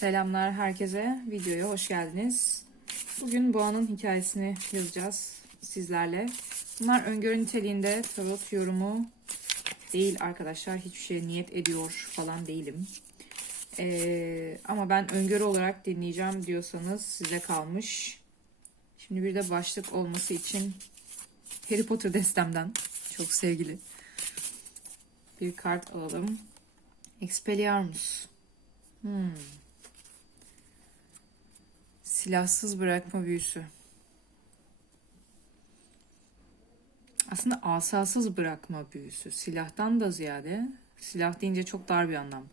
Selamlar herkese. Videoya hoş geldiniz. Bugün Boğa'nın hikayesini yazacağız sizlerle. Bunlar öngörü niteliğinde tarot yorumu değil arkadaşlar. Hiçbir şeye niyet ediyor falan değilim. Ee, ama ben öngörü olarak dinleyeceğim diyorsanız size kalmış. Şimdi bir de başlık olması için Harry Potter destemden çok sevgili bir kart alalım. Expelliarmus. Hmm. Silahsız bırakma büyüsü. Aslında asasız bırakma büyüsü. Silahtan da ziyade silah deyince çok dar bir anlam.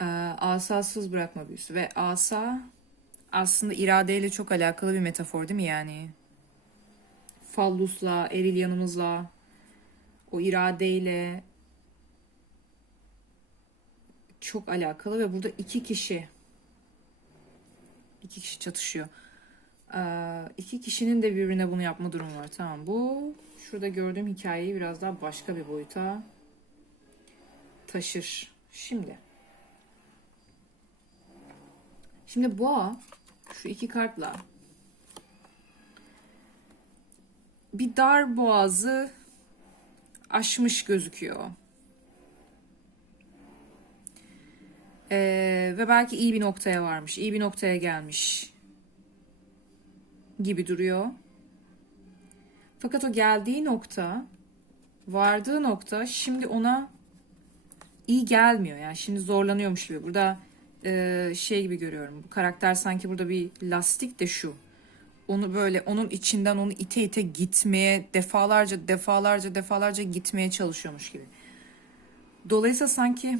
Ee, asasız bırakma büyüsü ve asa aslında iradeyle çok alakalı bir metafor değil mi yani? Fallusla, eril yanımızla, o iradeyle çok alakalı ve burada iki kişi iki kişi çatışıyor. Ee, iki kişinin de birbirine bunu yapma durumu var. Tamam bu şurada gördüğüm hikayeyi biraz daha başka bir boyuta taşır. Şimdi Şimdi boğa şu iki kartla bir dar boğazı aşmış gözüküyor. Ee, ve belki iyi bir noktaya varmış, iyi bir noktaya gelmiş gibi duruyor. Fakat o geldiği nokta, vardığı nokta şimdi ona iyi gelmiyor. Yani şimdi zorlanıyormuş gibi. Burada e, şey gibi görüyorum. Bu karakter sanki burada bir lastik de şu. Onu böyle onun içinden onu ite ite gitmeye defalarca defalarca defalarca gitmeye çalışıyormuş gibi. Dolayısıyla sanki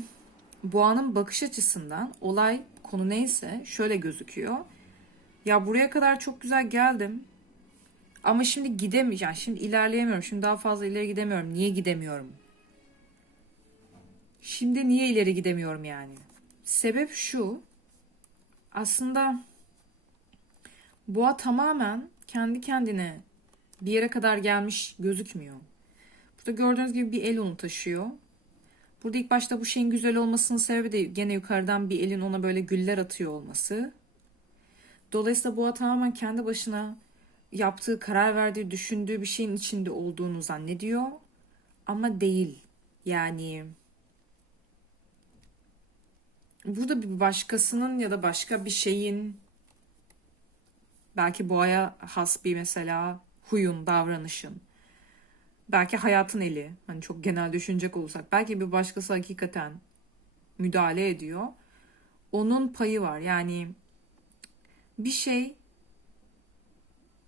Boğa'nın bakış açısından olay konu neyse şöyle gözüküyor. Ya buraya kadar çok güzel geldim. Ama şimdi gidemeyeceğim. Şimdi ilerleyemiyorum. Şimdi daha fazla ileri gidemiyorum. Niye gidemiyorum? Şimdi niye ileri gidemiyorum yani? Sebep şu. Aslında Boğa tamamen kendi kendine bir yere kadar gelmiş gözükmüyor. Burada gördüğünüz gibi bir el onu taşıyor. Burada ilk başta bu şeyin güzel olmasının sebebi de gene yukarıdan bir elin ona böyle güller atıyor olması. Dolayısıyla boğa tamamen kendi başına yaptığı, karar verdiği, düşündüğü bir şeyin içinde olduğunu zannediyor. Ama değil. Yani burada bir başkasının ya da başka bir şeyin belki boğaya has bir mesela huyun, davranışın belki hayatın eli hani çok genel düşünecek olursak belki bir başkası hakikaten müdahale ediyor. Onun payı var. Yani bir şey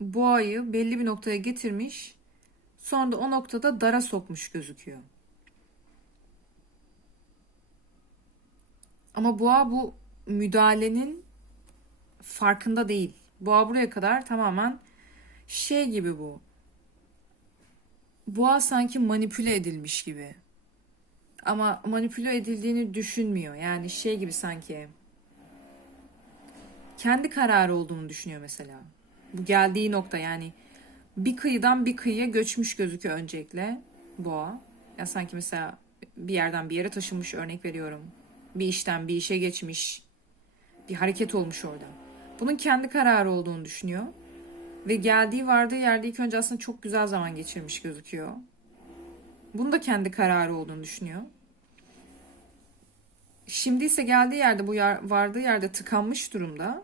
boğayı belli bir noktaya getirmiş. Sonra da o noktada dara sokmuş gözüküyor. Ama boğa bu müdahalenin farkında değil. Boğa buraya kadar tamamen şey gibi bu boğa sanki manipüle edilmiş gibi. Ama manipüle edildiğini düşünmüyor. Yani şey gibi sanki kendi kararı olduğunu düşünüyor mesela. Bu geldiği nokta yani bir kıyıdan bir kıyıya göçmüş gözüküyor öncelikle boğa. Ya sanki mesela bir yerden bir yere taşınmış örnek veriyorum. Bir işten bir işe geçmiş. Bir hareket olmuş orada. Bunun kendi kararı olduğunu düşünüyor. Ve geldiği vardığı yerde ilk önce aslında çok güzel zaman geçirmiş gözüküyor. Bunu da kendi kararı olduğunu düşünüyor. Şimdi ise geldiği yerde bu yer, vardığı yerde tıkanmış durumda.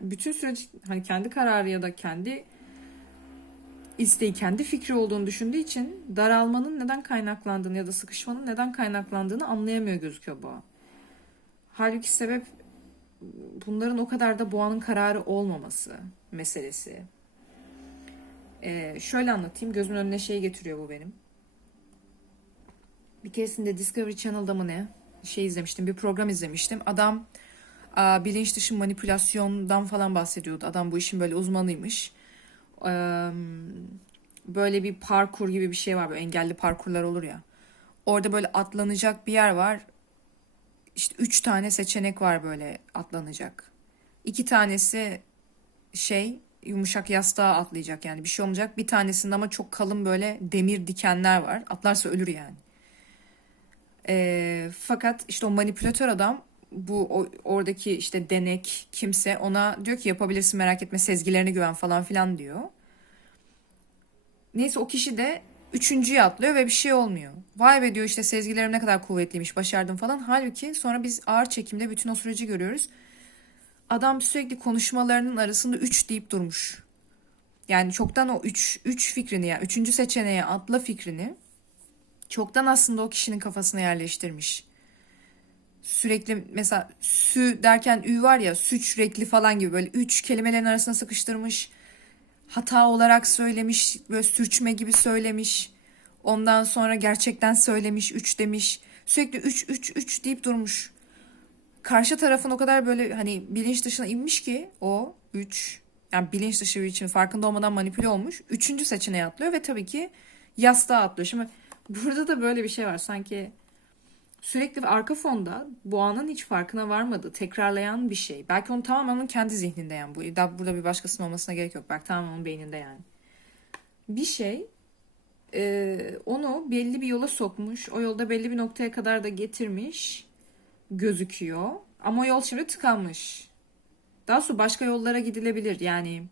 Bütün süreç hani kendi kararı ya da kendi isteği, kendi fikri olduğunu düşündüğü için daralmanın neden kaynaklandığını ya da sıkışmanın neden kaynaklandığını anlayamıyor gözüküyor boğa. Halbuki sebep bunların o kadar da boğanın kararı olmaması meselesi. Ee, şöyle anlatayım. Gözümün önüne şey getiriyor bu benim. Bir keresinde Discovery Channel'da mı ne? Şey izlemiştim. Bir program izlemiştim. Adam a, bilinç dışı manipülasyondan falan bahsediyordu. Adam bu işin böyle uzmanıymış. Ee, böyle bir parkur gibi bir şey var. Böyle engelli parkurlar olur ya. Orada böyle atlanacak bir yer var işte üç tane seçenek var böyle atlanacak. İki tanesi şey yumuşak yastığa atlayacak yani bir şey olmayacak. Bir tanesinde ama çok kalın böyle demir dikenler var. Atlarsa ölür yani. E, fakat işte o manipülatör adam bu o- oradaki işte denek kimse ona diyor ki yapabilirsin merak etme sezgilerine güven falan filan diyor. Neyse o kişi de üçüncüye atlıyor ve bir şey olmuyor. Vay be diyor işte sezgilerim ne kadar kuvvetliymiş başardım falan. Halbuki sonra biz ağır çekimde bütün o süreci görüyoruz. Adam sürekli konuşmalarının arasında 3 deyip durmuş. Yani çoktan o 3 3 fikrini ya üçüncü seçeneğe atla fikrini çoktan aslında o kişinin kafasına yerleştirmiş. Sürekli mesela sü derken ü var ya süçrekli falan gibi böyle üç kelimelerin arasına sıkıştırmış. Hata olarak söylemiş, böyle sürçme gibi söylemiş. Ondan sonra gerçekten söylemiş, üç demiş. Sürekli üç, üç, üç deyip durmuş. Karşı tarafın o kadar böyle hani bilinç dışına inmiş ki o üç yani bilinç dışı için farkında olmadan manipüle olmuş. Üçüncü seçeneğe atlıyor ve tabii ki yastığa atlıyor. Şimdi burada da böyle bir şey var sanki sürekli arka fonda boğanın hiç farkına varmadığı tekrarlayan bir şey. Belki onu tamamen onun kendi zihninde yani bu. Da burada bir başkasının olmasına gerek yok. Belki tamamen onun beyninde yani. Bir şey e, onu belli bir yola sokmuş. O yolda belli bir noktaya kadar da getirmiş gözüküyor. Ama o yol şimdi tıkanmış. Daha sonra başka yollara gidilebilir. Yani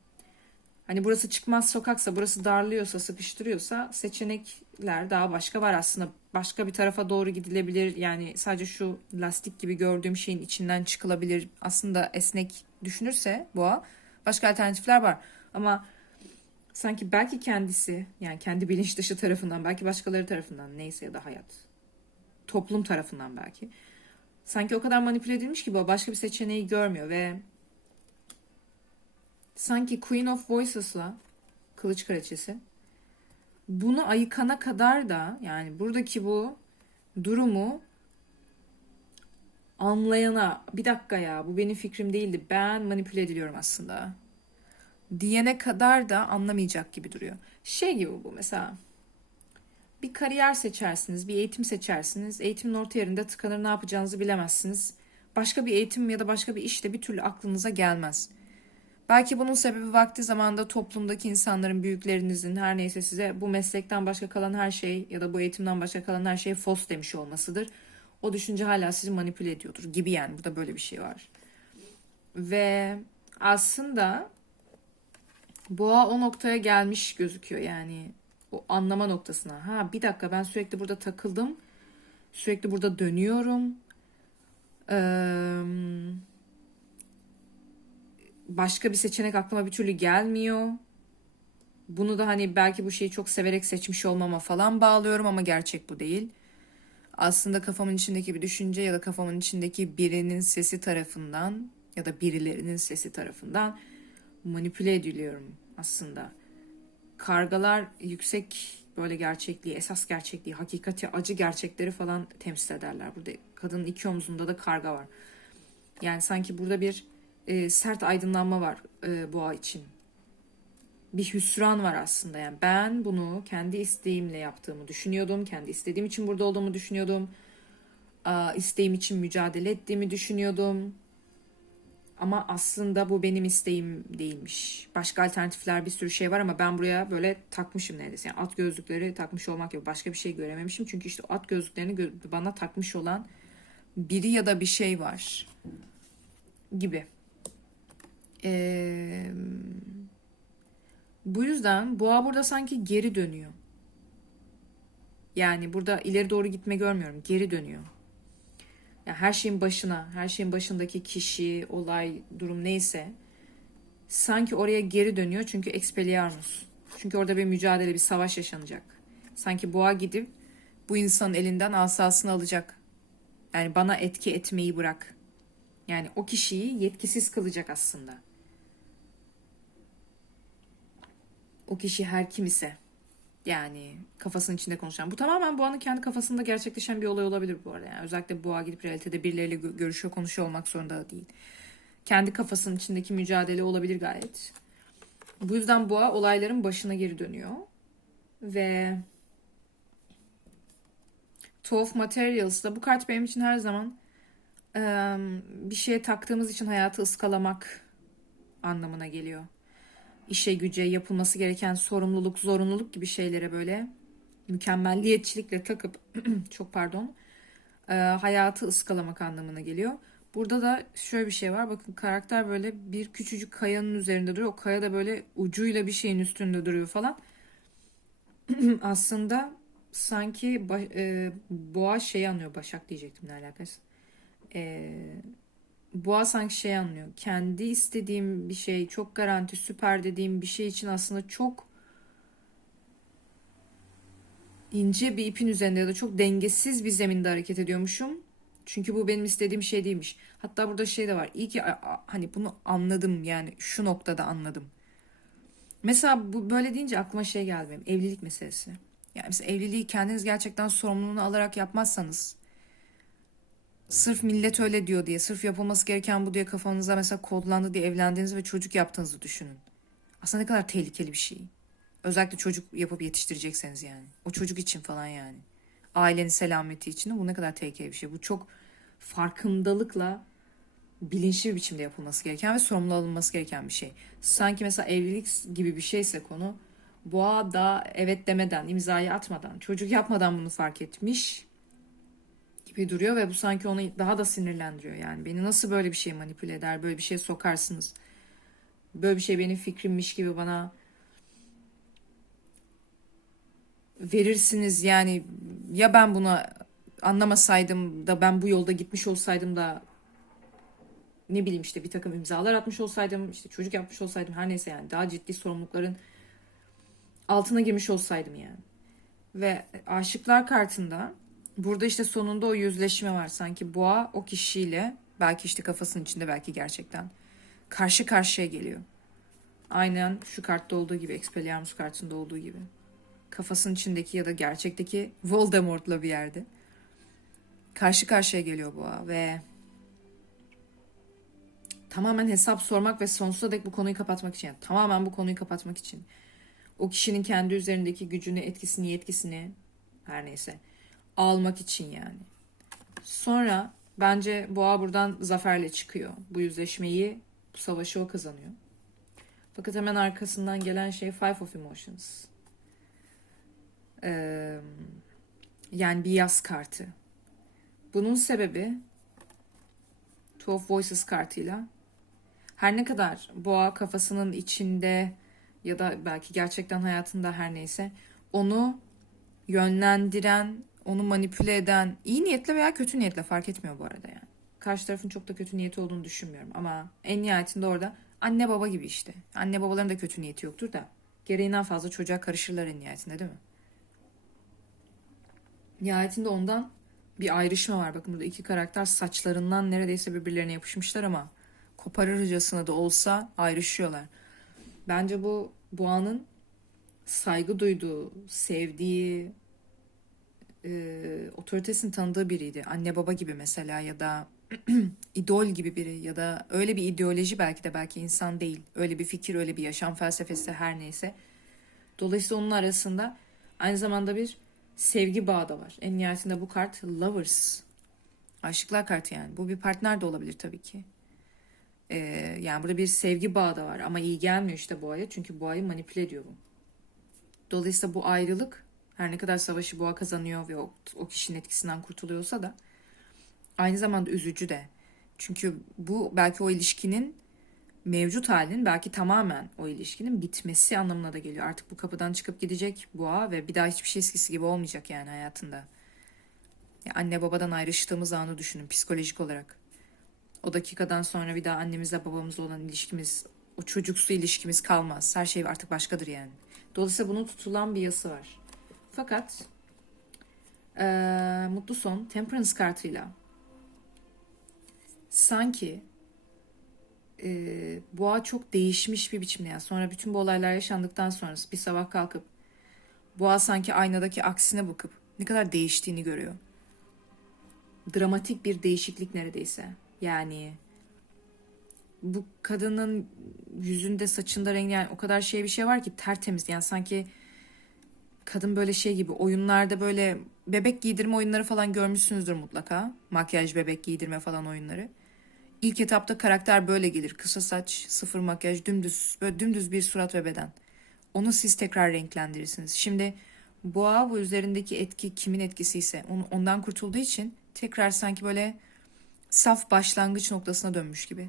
hani burası çıkmaz sokaksa, burası darlıyorsa, sıkıştırıyorsa seçenekler daha başka var aslında. Başka bir tarafa doğru gidilebilir. Yani sadece şu lastik gibi gördüğüm şeyin içinden çıkılabilir. Aslında esnek düşünürse boğa başka alternatifler var. Ama sanki belki kendisi yani kendi bilinç dışı tarafından belki başkaları tarafından neyse ya da hayat toplum tarafından belki sanki o kadar manipüle edilmiş ki bu başka bir seçeneği görmüyor ve sanki Queen of Voices'la Kılıç Kraliçesi bunu ayıkana kadar da yani buradaki bu durumu anlayana bir dakika ya bu benim fikrim değildi ben manipüle ediliyorum aslında diyene kadar da anlamayacak gibi duruyor. Şey gibi bu mesela bir kariyer seçersiniz, bir eğitim seçersiniz. Eğitimin orta yerinde tıkanır ne yapacağınızı bilemezsiniz. Başka bir eğitim ya da başka bir iş de bir türlü aklınıza gelmez. Belki bunun sebebi vakti zamanında toplumdaki insanların, büyüklerinizin her neyse size bu meslekten başka kalan her şey ya da bu eğitimden başka kalan her şey fos demiş olmasıdır. O düşünce hala sizi manipüle ediyordur gibi yani burada böyle bir şey var. Ve aslında boğa o noktaya gelmiş gözüküyor yani o anlama noktasına. Ha bir dakika ben sürekli burada takıldım. Sürekli burada dönüyorum. Ee, başka bir seçenek aklıma bir türlü gelmiyor. Bunu da hani belki bu şeyi çok severek seçmiş olmama falan bağlıyorum ama gerçek bu değil. Aslında kafamın içindeki bir düşünce ya da kafamın içindeki birinin sesi tarafından ya da birilerinin sesi tarafından manipüle ediliyorum aslında. Kargalar yüksek böyle gerçekliği, esas gerçekliği, hakikati, acı gerçekleri falan temsil ederler. Burada kadının iki omzunda da karga var. Yani sanki burada bir e, sert aydınlanma var e, boğa için. Bir hüsran var aslında. Yani ben bunu kendi isteğimle yaptığımı düşünüyordum. Kendi istediğim için burada olduğumu düşünüyordum. Aa, isteğim için mücadele ettiğimi düşünüyordum. Ama aslında bu benim isteğim değilmiş. Başka alternatifler bir sürü şey var ama ben buraya böyle takmışım neredeyse. Yani at gözlükleri takmış olmak yok. Başka bir şey görememişim. Çünkü işte at gözlüklerini gö- bana takmış olan biri ya da bir şey var gibi. Ee, bu yüzden boğa burada sanki geri dönüyor. Yani burada ileri doğru gitme görmüyorum. Geri dönüyor. Yani her şeyin başına, her şeyin başındaki kişi, olay, durum neyse sanki oraya geri dönüyor çünkü Expelliarmus. Çünkü orada bir mücadele, bir savaş yaşanacak. Sanki boğa gidip bu insanın elinden asasını alacak. Yani bana etki etmeyi bırak. Yani o kişiyi yetkisiz kılacak aslında. O kişi her kim ise. Yani kafasının içinde konuşan. Bu tamamen Boğa'nın kendi kafasında gerçekleşen bir olay olabilir bu arada. Yani özellikle Boğa gidip realitede birileriyle gö- görüşüyor, konuşuyor olmak zorunda da değil. Kendi kafasının içindeki mücadele olabilir gayet. Bu yüzden Boğa olayların başına geri dönüyor. Ve Two of Materials'da bu kart benim için her zaman bir şeye taktığımız için hayatı ıskalamak anlamına geliyor işe güce yapılması gereken sorumluluk, zorunluluk gibi şeylere böyle mükemmelliyetçilikle takıp çok pardon e, hayatı ıskalamak anlamına geliyor. Burada da şöyle bir şey var. Bakın karakter böyle bir küçücük kayanın üzerinde duruyor. O kaya da böyle ucuyla bir şeyin üstünde duruyor falan. Aslında sanki e, boğa şey anlıyor. Başak diyecektim ne alakası. E, boğa sanki şey anlıyor. Kendi istediğim bir şey, çok garanti, süper dediğim bir şey için aslında çok ince bir ipin üzerinde ya da çok dengesiz bir zeminde hareket ediyormuşum. Çünkü bu benim istediğim şey değilmiş. Hatta burada şey de var. İyi ki hani bunu anladım yani şu noktada anladım. Mesela bu böyle deyince aklıma şey geldi benim. Evlilik meselesi. Yani mesela evliliği kendiniz gerçekten sorumluluğunu alarak yapmazsanız sırf millet öyle diyor diye, sırf yapılması gereken bu diye kafanıza mesela kodlandı diye evlendiğinizi ve çocuk yaptığınızı düşünün. Aslında ne kadar tehlikeli bir şey. Özellikle çocuk yapıp yetiştirecekseniz yani. O çocuk için falan yani. Ailenin selameti için bu ne kadar tehlikeli bir şey. Bu çok farkındalıkla bilinçli bir biçimde yapılması gereken ve sorumlu alınması gereken bir şey. Sanki mesela evlilik gibi bir şeyse konu boğa da evet demeden, imzayı atmadan, çocuk yapmadan bunu fark etmiş gibi duruyor ve bu sanki onu daha da sinirlendiriyor. Yani beni nasıl böyle bir şey manipüle eder, böyle bir şey sokarsınız. Böyle bir şey benim fikrimmiş gibi bana verirsiniz yani ya ben buna anlamasaydım da ben bu yolda gitmiş olsaydım da ne bileyim işte bir takım imzalar atmış olsaydım işte çocuk yapmış olsaydım her neyse yani daha ciddi sorumlulukların altına girmiş olsaydım yani. Ve aşıklar kartında burada işte sonunda o yüzleşme var. Sanki boğa o kişiyle belki işte kafasının içinde belki gerçekten karşı karşıya geliyor. Aynen şu kartta olduğu gibi Expelliarmus kartında olduğu gibi. Kafasının içindeki ya da gerçekteki Voldemort'la bir yerde. Karşı karşıya geliyor boğa ve tamamen hesap sormak ve sonsuza dek bu konuyu kapatmak için yani tamamen bu konuyu kapatmak için o kişinin kendi üzerindeki gücünü, etkisini, yetkisini her neyse almak için yani. Sonra bence Boğa buradan zaferle çıkıyor. Bu yüzleşmeyi, bu savaşı o kazanıyor. Fakat hemen arkasından gelen şey Five of Emotions. Ee, yani bir yaz kartı. Bunun sebebi Two of Voices kartıyla her ne kadar boğa kafasının içinde ya da belki gerçekten hayatında her neyse onu yönlendiren, onu manipüle eden iyi niyetle veya kötü niyetle fark etmiyor bu arada yani. Karşı tarafın çok da kötü niyeti olduğunu düşünmüyorum ama en nihayetinde orada anne baba gibi işte. Anne babaların da kötü niyeti yoktur da gereğinden fazla çocuğa karışırlar en nihayetinde değil mi? Nihayetinde ondan bir ayrışma var. Bakın burada iki karakter saçlarından neredeyse birbirlerine yapışmışlar ama koparırcasına da olsa ayrışıyorlar. Bence bu Boğa'nın saygı duyduğu, sevdiği, e, otoritesini tanıdığı biriydi. Anne baba gibi mesela ya da idol gibi biri ya da öyle bir ideoloji belki de belki insan değil. Öyle bir fikir, öyle bir yaşam felsefesi her neyse. Dolayısıyla onun arasında aynı zamanda bir sevgi bağı da var. En nihayetinde bu kart Lovers. Aşıklar kartı yani. Bu bir partner de olabilir tabii ki. Ee, yani burada bir sevgi bağı da var ama iyi gelmiyor işte boğaya çünkü boğayı manipüle ediyor bu. Dolayısıyla bu ayrılık her ne kadar savaşı boğa kazanıyor ve o, o kişinin etkisinden kurtuluyorsa da aynı zamanda üzücü de. Çünkü bu belki o ilişkinin mevcut halinin belki tamamen o ilişkinin bitmesi anlamına da geliyor. Artık bu kapıdan çıkıp gidecek boğa ve bir daha hiçbir şey eskisi gibi olmayacak yani hayatında. Ya anne babadan ayrıştığımız anı düşünün psikolojik olarak. O dakikadan sonra bir daha annemizle babamızla olan ilişkimiz, o çocuksu ilişkimiz kalmaz. Her şey artık başkadır yani. Dolayısıyla bunun tutulan bir yası var. Fakat eee, mutlu son Temperance kartıyla sanki eee, boğa çok değişmiş bir biçimde yani sonra bütün bu olaylar yaşandıktan sonra bir sabah kalkıp boğa sanki aynadaki aksine bakıp ne kadar değiştiğini görüyor. Dramatik bir değişiklik neredeyse. Yani bu kadının yüzünde saçında rengi yani o kadar şey bir şey var ki tertemiz yani sanki kadın böyle şey gibi oyunlarda böyle bebek giydirme oyunları falan görmüşsünüzdür mutlaka. Makyaj bebek giydirme falan oyunları. İlk etapta karakter böyle gelir. Kısa saç, sıfır makyaj, dümdüz, böyle dümdüz bir surat ve beden. Onu siz tekrar renklendirirsiniz. Şimdi boğa bu üzerindeki etki kimin etkisi ise ondan kurtulduğu için tekrar sanki böyle saf başlangıç noktasına dönmüş gibi.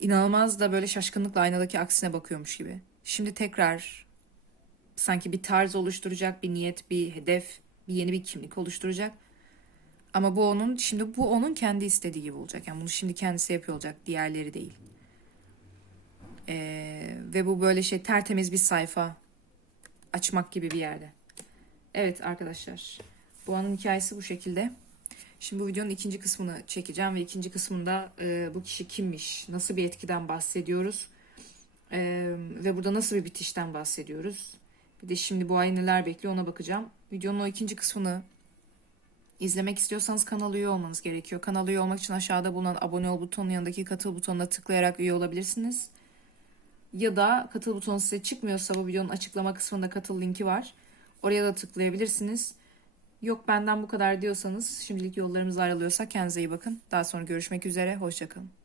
İnanılmaz da böyle şaşkınlıkla aynadaki aksine bakıyormuş gibi. Şimdi tekrar sanki bir tarz oluşturacak, bir niyet, bir hedef, bir yeni bir kimlik oluşturacak. Ama bu onun şimdi bu onun kendi istediği gibi olacak. Yani bunu şimdi kendisi yapıyor olacak, diğerleri değil. Ee, ve bu böyle şey tertemiz bir sayfa açmak gibi bir yerde. Evet arkadaşlar. Bu anın hikayesi bu şekilde. Şimdi bu videonun ikinci kısmını çekeceğim ve ikinci kısmında e, bu kişi kimmiş, nasıl bir etkiden bahsediyoruz e, ve burada nasıl bir bitişten bahsediyoruz. Bir de şimdi bu ay neler bekliyor ona bakacağım. Videonun o ikinci kısmını izlemek istiyorsanız kanala üye olmanız gerekiyor. Kanala üye olmak için aşağıda bulunan abone ol butonunun yanındaki katıl butonuna tıklayarak üye olabilirsiniz. Ya da katıl butonu size çıkmıyorsa bu videonun açıklama kısmında katıl linki var. Oraya da tıklayabilirsiniz. Yok benden bu kadar diyorsanız şimdilik yollarımız ayrılıyorsa kendinize iyi bakın. Daha sonra görüşmek üzere. Hoşçakalın.